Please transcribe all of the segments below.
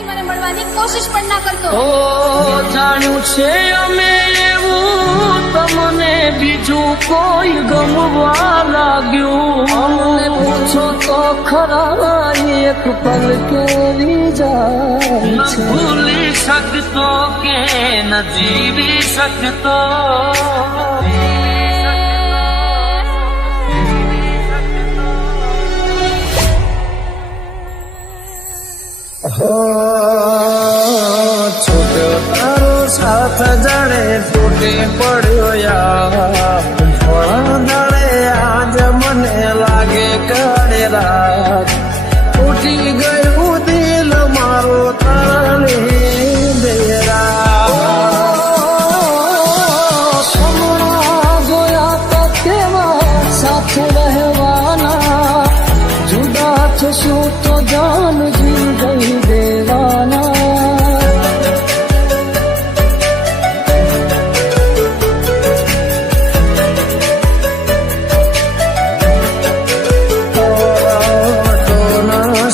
પછી મને મળવાની કોશિશ પણ ના કરતો. ઓ જાણ્યું છે અમે એવું તમને બીજું કોઈ ગમવા લાગ્યું. અમને પૂછો તો ખરા એક પલ કેવી જાય ન ભૂલી શકતો કે ન જીવી શકતો. છૂટ્યો તારો સાથ જાણે તૂટી પડ્યો યાર. થોડા દાડે આજ મને લાગે કાળે રાત તૂટી ગયું દિલ મારો તારી બેરા. સમણા જોયા તો કેવા સાથે રહેવાના, જુદા થશું તો જાન જી ગઈ દેવાના.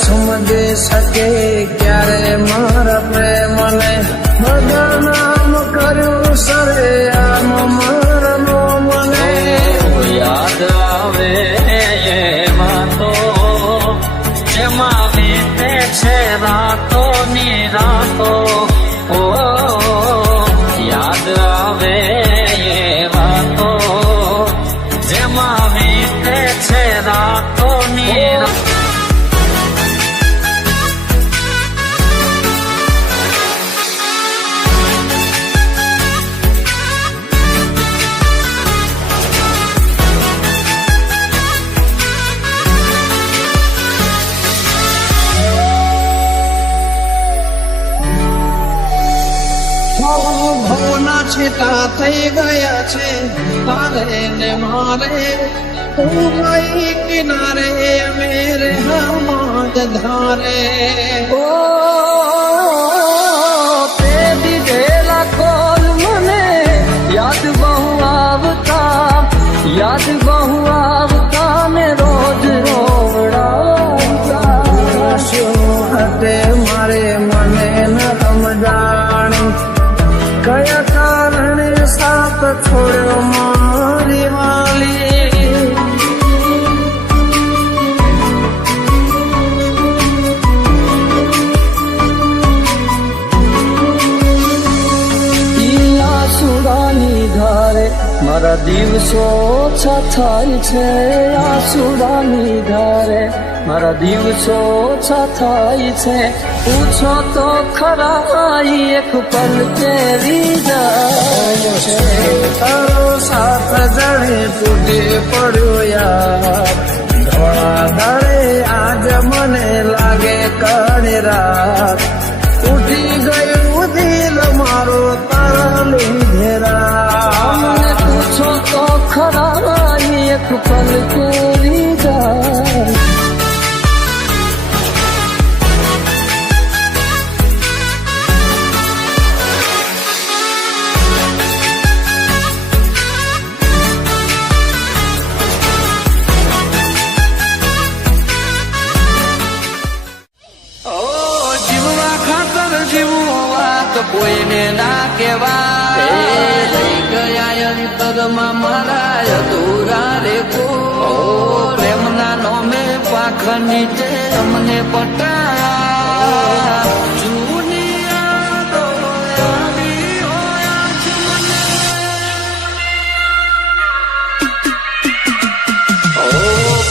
સમજી શકે ક્યારે મારા પ્રેમને બદનામ કર્યું સરે આમ મારનો મને. યાદ આવે એમાં તો જેમાં વીતે છે રાતો ની રાતો. ઓ યાદ આવે એમાં તો જેમાં વીતે છે રાતો ની રાતો. ભવના છેટા થઈ ગયા છે તારે ને મારે. તું ગઈ કિનારે મેરે હમાજ ધારે. ઓ તે દીધેલા કોલ મને યાદ બહુ આવતા ને રોજ રોવડાવતા. શું હટે મારે મને ન સમજાણી કયા કારણે સાથ છોડ્યો મારી વાલી. આસુડાની ધારે મારા દિવસો ઓછા થાય છે. આસુડાની ધારે મારા દિવસો ઓછા થાય છે. પૂછો તો ખરા એક પલ કેવી જાય છે. તારો સાથ જાણે તૂટી પડ્યો યાર. થોડા દાડે આજ મને લાગે કાળી રાત તૂટી ગયું દિલ મારો તારા લીધે રાત. અમને પૂછો તો ખરા એક પલ કેવી જાય. કોઈને ના કેવાય લઈ ગયા અંતરમાં મારા અધૂરા રે કો. પ્રેમના નોમે પાખ નીચે અમને પટાયા. જૂની યાદો આવી હોય મને. ઓ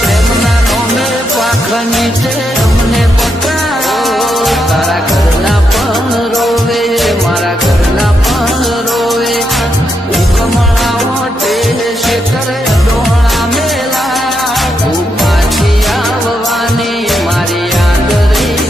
પ્રેમના નોમે પાખ નીચે અમને પટાયા. તારા ઘરના પણ રોવે મારા ઘરના પણ રોવે. ઉકમણા ઓટે શેખર ડોળા મેલા. તું પાછી આવવાની મારી યાદ રહી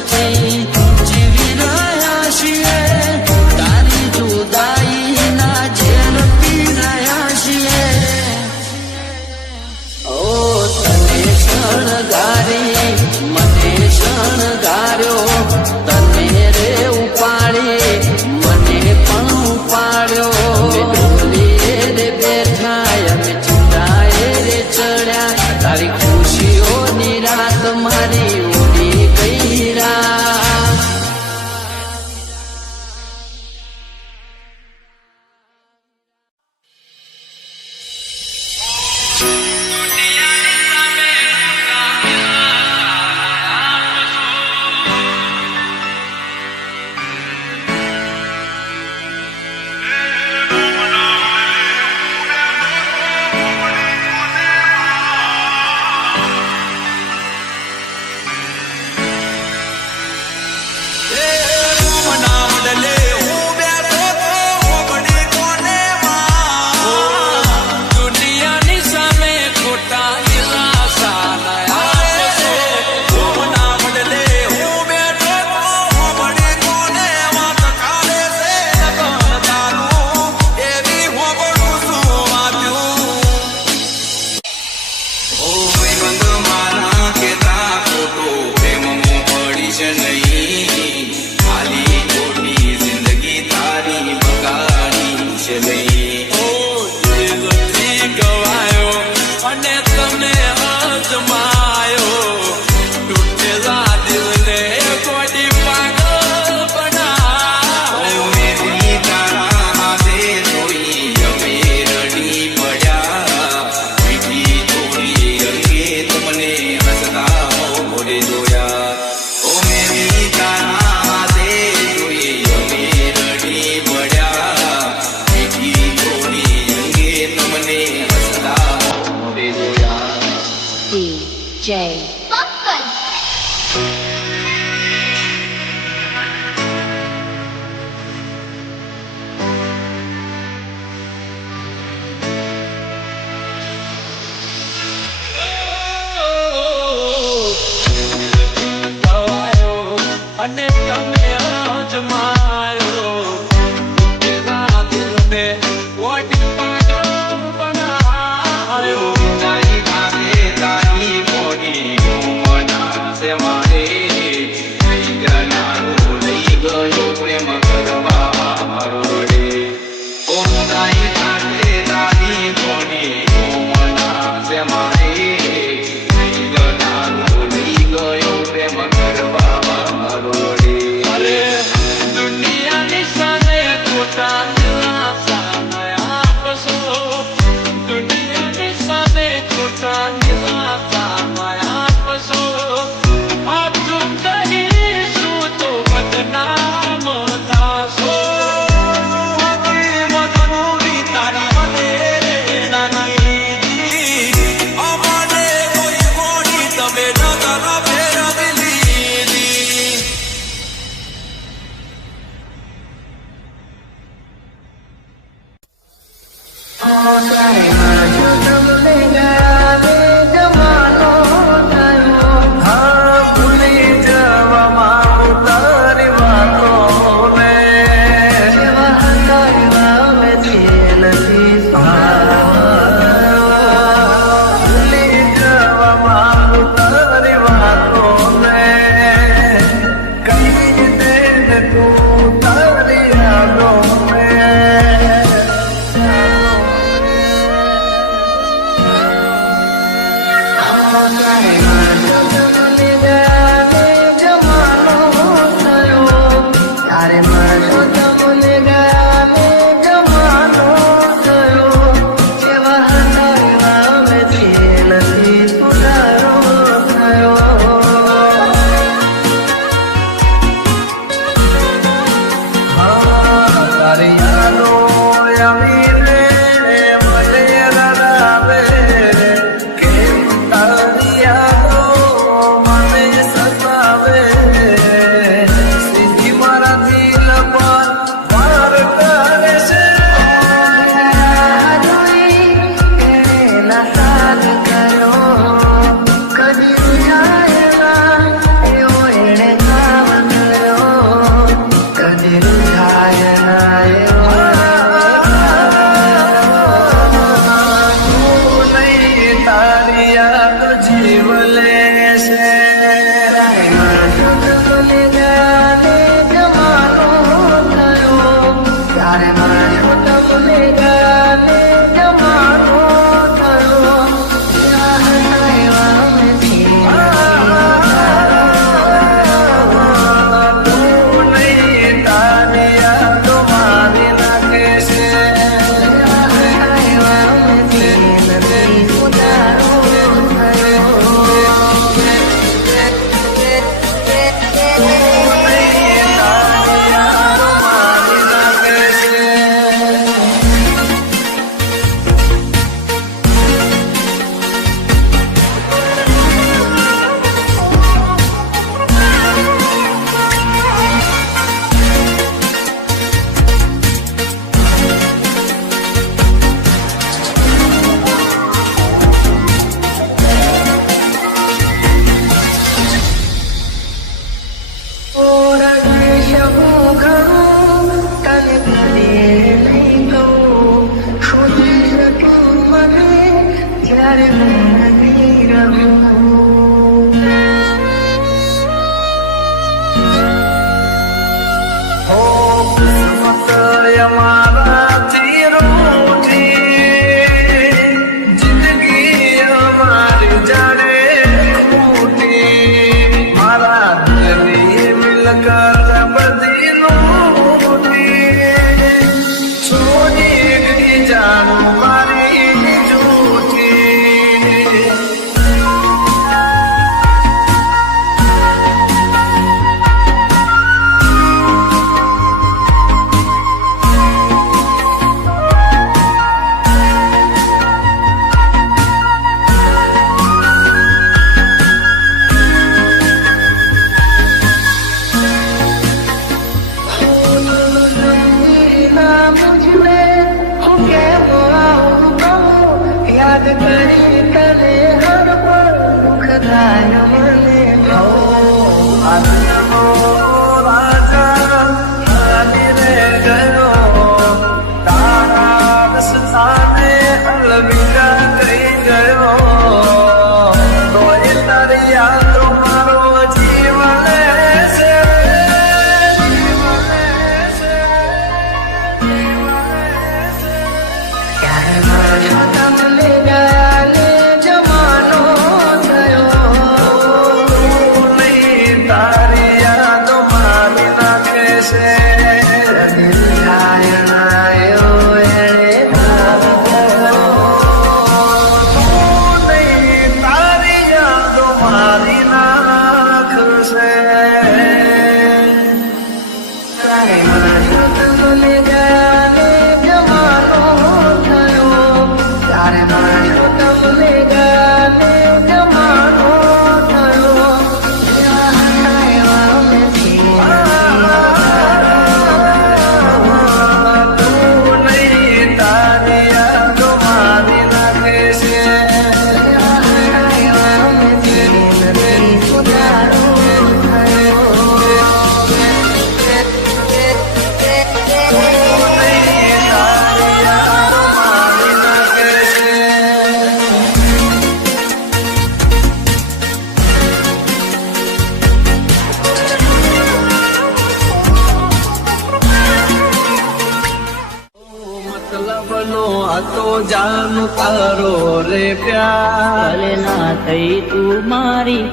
સુખથી જીવી રહ્યા છીએ તારી જુદાઈના ઝેર પી રહ્યા છીએ ઓ તને શણગારી મને શણગાર્યો તને રે ઉપાડી મને પણ ઉપાડ્યો ડોલીએ રે બેઠા અમે ચિંતાએ રે ચડ્યા તારી ખુશીઓની રાત મારી ઉડી ગઈ રાત જાનું તારો રે પ્યાર. ભલે ના થઈ તું મારી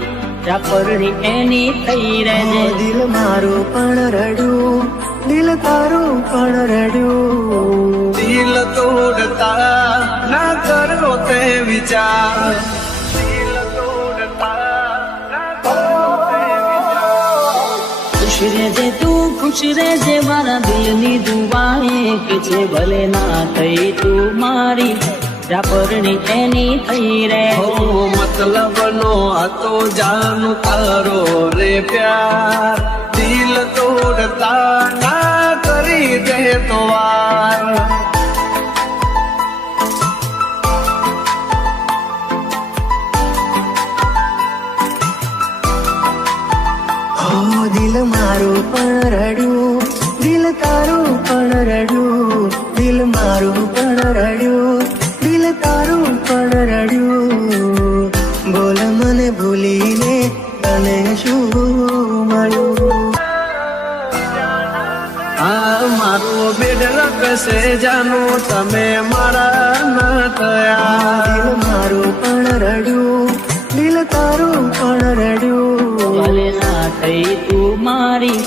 ચાપરણી એની થઈ રહેજે. દિલ મારું પણ રડ્યું, દિલ તારું પણ રડ્યું. દિલ તોડતા ના કરો તે વિચાર. દિલ તોડતા ના કરો તે વિચાર. ખુશ રહેજે તું ખુશ રહેજે મારા દિલની દુઆએ કે છે. ભલે ના થઈ તું મારી ચાપરણી એની થઈ રહેજે. હો મતલબ નો હતો જાનું તારો રે પ્યાર. દિલ તોડતા ના કરી દે તો વાર. હો દિલ મારું પણ રડ્યું, દિલ તારું પણ રડ્યું. દિલ મારું પણ રડ્યું, દિલ તારું પણ રડ્યું. બોલ મને ભૂલીને તને શું મળ્યું? આ મારો બેડલ કસે જાનું તમે મારા ન થયા. દિલ મારું પણ રડ્યું, દિલ તારું પણ રડ્યું. ભલે ના થઈ તું મારી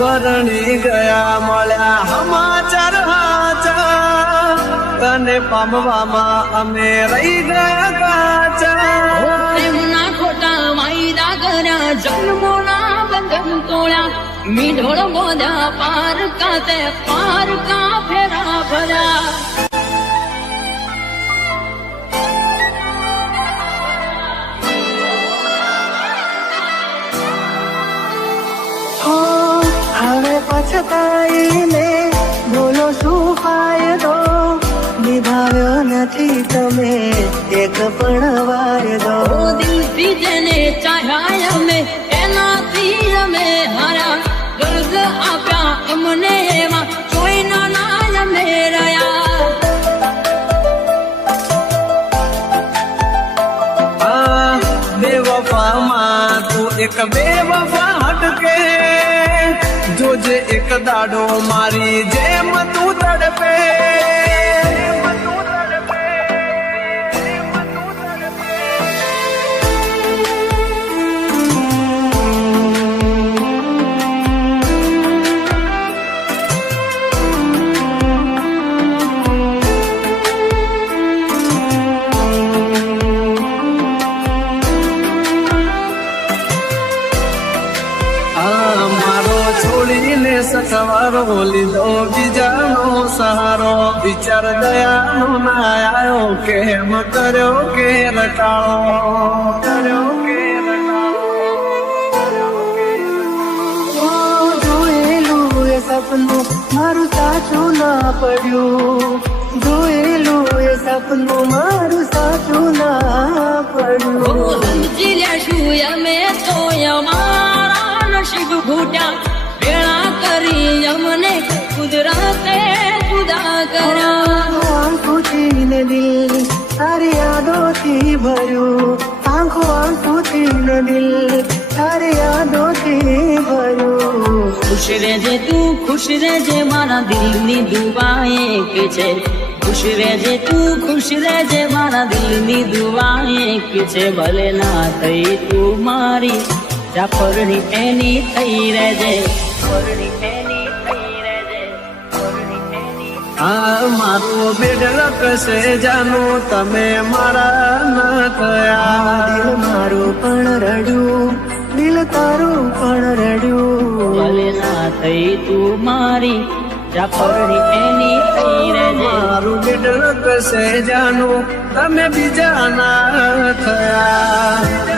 વરણી ગયા મળ્યા સમાચાર હાચા. તને પામવામાં અમે રહી ગયા કાચા. પ્રેમના ખોટા વાયદા કર્યા, જન્મોના બંધન તોડ્યા, મીઢોળ બોધ્યા પારકા તે પારકા ફેરા ભર્યા. હો હવે પછતાઈને બોલો શું ફાયદો? નિભાવ્યો નથી તમે એક પણ વાયદો. ઓ દિલથી જેને ચાહ્યા અમે એનાથી અમે હાર્યા. દર્દ આપ્યા અમને એમાં કોઈના ના અમે રહ્યા. બેવફામાં તું એક બેવફા હટકે. જોજે એક દાડો મારી જેમ તું તડપે. મારો છોડીને સથવારો લીધો બીજાનો સહારો. વિચાર દયાનો ના આવ્યો કેમ કર્યો કે રટાળો. કર્યો કે ઓ જોયેલું એ સપનું મારું સાચું ના પડ્યું. જોયેલું એ સપનું મારું સાચું ના પડ્યું. સમજી લેશું અમે તો અમારા નસીબ ઘૂટ્યા. વેળા કરી અમને કુદરતે જુદા કર્યા. આંખોથી ને દિલ તારી યાદોથી ભર્યું. આંખો આંસુથી ને દિલ તારી યાદોથી ભર્યું. ખુશ રહેજે તું ખુશ રહેજે મારા દિલની દુઆ એક છે. ખુશ રહેજે તું ખુશ રહેજે મારા દિલની દુઆ એક છે. ભલે ના થઈ તું મારી ચાપરણી એની થઈ રહેજે. પરણી એની થઈ રહેજે. પરણી એની આ મારું બેડલ કસે જાનું તમે મારા ન થયા. દિલ મારું પણ રડ્યું, દિલ તારું પણ રડ્યું. ભલે ના થઈ તું મારી ચાપરણી એની થઈ રહેજે. મારું બેડલ કસે જાનું તમે બીજા ના થયા.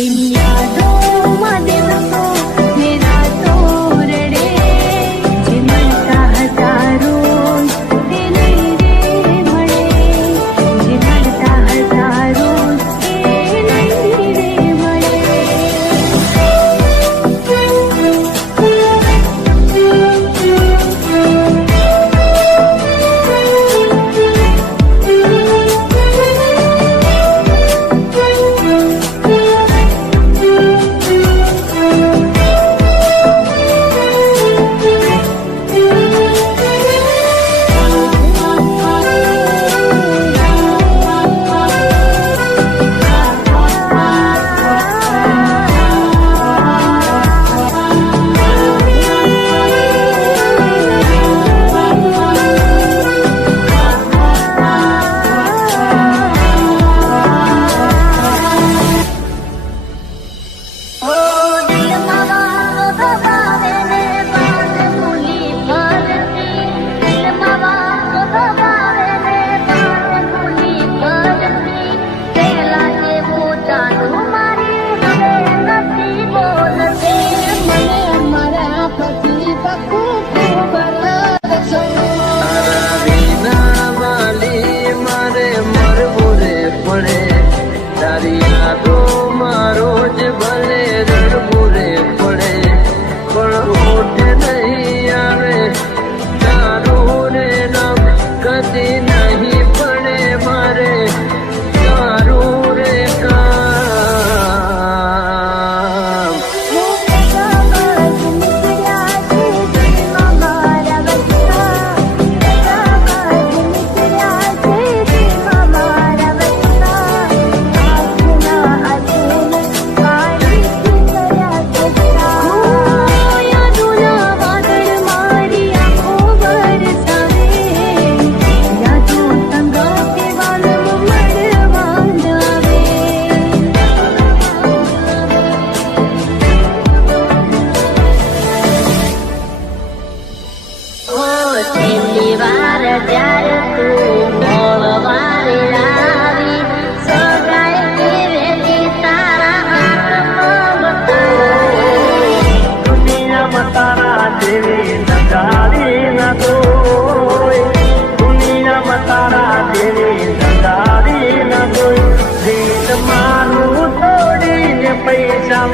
એની યાદોમાં દિવસો ને રાતો રડે, જે મળતા હતા રોજ તે નહીં રે મળે, જે મળતા હતા રોજ તે નહીં રે મળે. તારા વિના વાલી મારે મરવું રે પડે, તારી યાદોમાં રોજ ભલે રડવું રે પડે, પણ ઓઠે નહીં આવે તારું રે નામ, કદી નહીં પડે મારે તારું રે કામ. છેલ્લી વાર જ્યારે તું મળવારે આવી, સગાઈ કેવેલી તારા હાથમાં બતાવી. દુનિયામાં તારા જેવી નગારી ન કોઈ, દુનિયામાં તારા જેવી નગારી ન કોઈ, જીત મારું તોડીને પૈસા